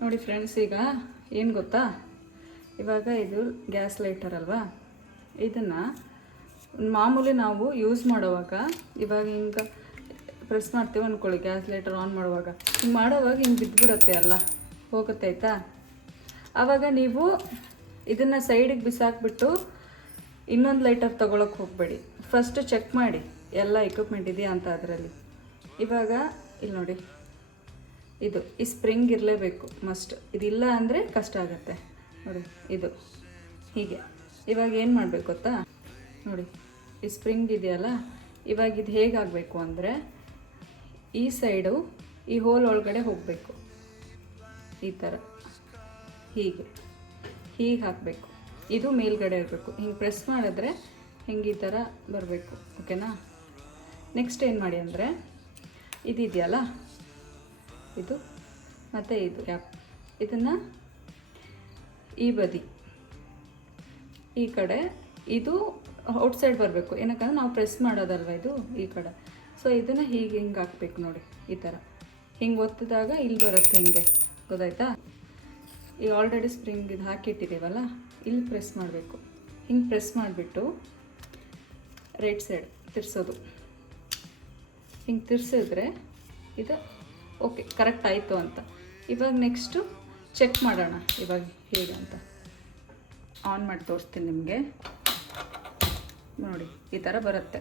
ನೋಡಿ ಫ್ರೆಂಡ್ಸ್, ಈಗ ಏನು ಗೊತ್ತಾ, ಇವಾಗ ಇದು ಗ್ಯಾಸ್ ಲೈಟರ್ ಅಲ್ವಾ, ಇದನ್ನು ಮಾಮೂಲಿ ನಾವು ಯೂಸ್ ಮಾಡುವಾಗ ಇವಾಗ ಹಿಂಗೆ ಪ್ರೆಸ್ ಮಾಡ್ತೀವಿ ಅಂದ್ಕೊಳ್ಳಿ, ಗ್ಯಾಸ್ ಲೈಟರ್ ಆನ್ ಮಾಡುವಾಗ ಹಿಂಗೆ ಬಿದ್ದುಬಿಡುತ್ತೆ ಅಲ್ಲ, ಹೋಗುತ್ತೆ ಆಯಿತಾ. ಆವಾಗ ನೀವು ಇದನ್ನು ಸೈಡಿಗೆ ಬಿಸಾಕ್ಬಿಟ್ಟು ಇನ್ನೊಂದು ಲೈಟರ್ ತೊಗೊಳಕ್ಕೆ ಹೋಗಬೇಡಿ. ಫಸ್ಟು ಚೆಕ್ ಮಾಡಿ ಎಲ್ಲ ಎಕ್ವಿಪ್ಮೆಂಟ್ ಇದೆಯಾ ಅಂತ ಅದರಲ್ಲಿ. ಇವಾಗ ಇಲ್ಲಿ ನೋಡಿ, ಈ ಸ್ಪ್ರಿಂಗ್ ಇರಲೇಬೇಕು ಮಸ್ಟ್. ಇದಿಲ್ಲ ಅಂದರೆ ಕಷ್ಟ ಆಗುತ್ತೆ ನೋಡಿ. ಇದು ಹೀಗೆ. ಇವಾಗ ಏನು ಮಾಡಬೇಕು ಗೊತ್ತಾ, ನೋಡಿ ಈ ಸ್ಪ್ರಿಂಗ್ ಇದೆಯಲ್ಲ, ಇವಾಗ ಇದು ಹೇಗಾಗಬೇಕು ಅಂದರೆ ಈ ಸೈಡು ಈ ಹೋಲ್ ಒಳಗಡೆ ಹೋಗಬೇಕು, ಈ ಥರ ಹೀಗೆ ಹಾಕಬೇಕು. ಇದು ಮೇಲ್ಗಡೆ ಇರಬೇಕು. ಹಿಂಗೆ ಪ್ರೆಸ್ ಮಾಡಿದ್ರೆ ಹಿಂಗೆ ಈ ಥರ ಬರಬೇಕು, ಓಕೆನಾ. ನೆಕ್ಸ್ಟ್ ಏನು ಮಾಡಿ ಅಂದರೆ ಇದೆಯಲ್ಲ, ಇದು ಮತ್ತು ಇದು ಕ್ಯಾಪ್, ಇದನ್ನು ಈ ಬದಿ ಈ ಕಡೆ ಇದು ಔಟ್ಸೈಡ್ ಬರಬೇಕು. ಏನಕ್ಕಂದ್ರೆ ನಾವು ಪ್ರೆಸ್ ಮಾಡೋದಲ್ವ ಇದು ಈ ಕಡೆ. ಸೊ ಇದನ್ನು ಹಿಂಗೆ ಹಾಕಬೇಕು ನೋಡಿ, ಈ ಥರ ಹಿಂಗೆ ಒತ್ತಿದಾಗ ಇಲ್ಲಿ ಬರುತ್ತೆ, ಹಿಂಗೆ ಗೊತ್ತಾಯ್ತಾ. ಈಗ ಆಲ್ರೆಡಿ ಸ್ಪ್ರಿಂಗ್ ಇದು ಹಾಕಿಟ್ಟಿದ್ದೀವಲ್ಲ, ಇಲ್ಲಿ ಪ್ರೆಸ್ ಮಾಡಬೇಕು. ಹಿಂಗೆ ಪ್ರೆಸ್ ಮಾಡಿಬಿಟ್ಟು ರೈಟ್ ಸೈಡ್ ತಿರ್ಸೋದು. ಹಿಂಗೆ ತಿರ್ಸಿದ್ರೆ ಇದು ಓಕೆ ಕರೆಕ್ಟ್ ಆಯಿತು ಅಂತ. ಇವಾಗ ನೆಕ್ಸ್ಟು ಚೆಕ್ ಮಾಡೋಣ ಇವಾಗ ಹೇಗೆ ಅಂತ. ಆನ್ ಮಾಡಿ ತೋರಿಸ್ತೀನಿ ನಿಮಗೆ. ನೋಡಿ ಈ ಥರ ಬರುತ್ತೆ.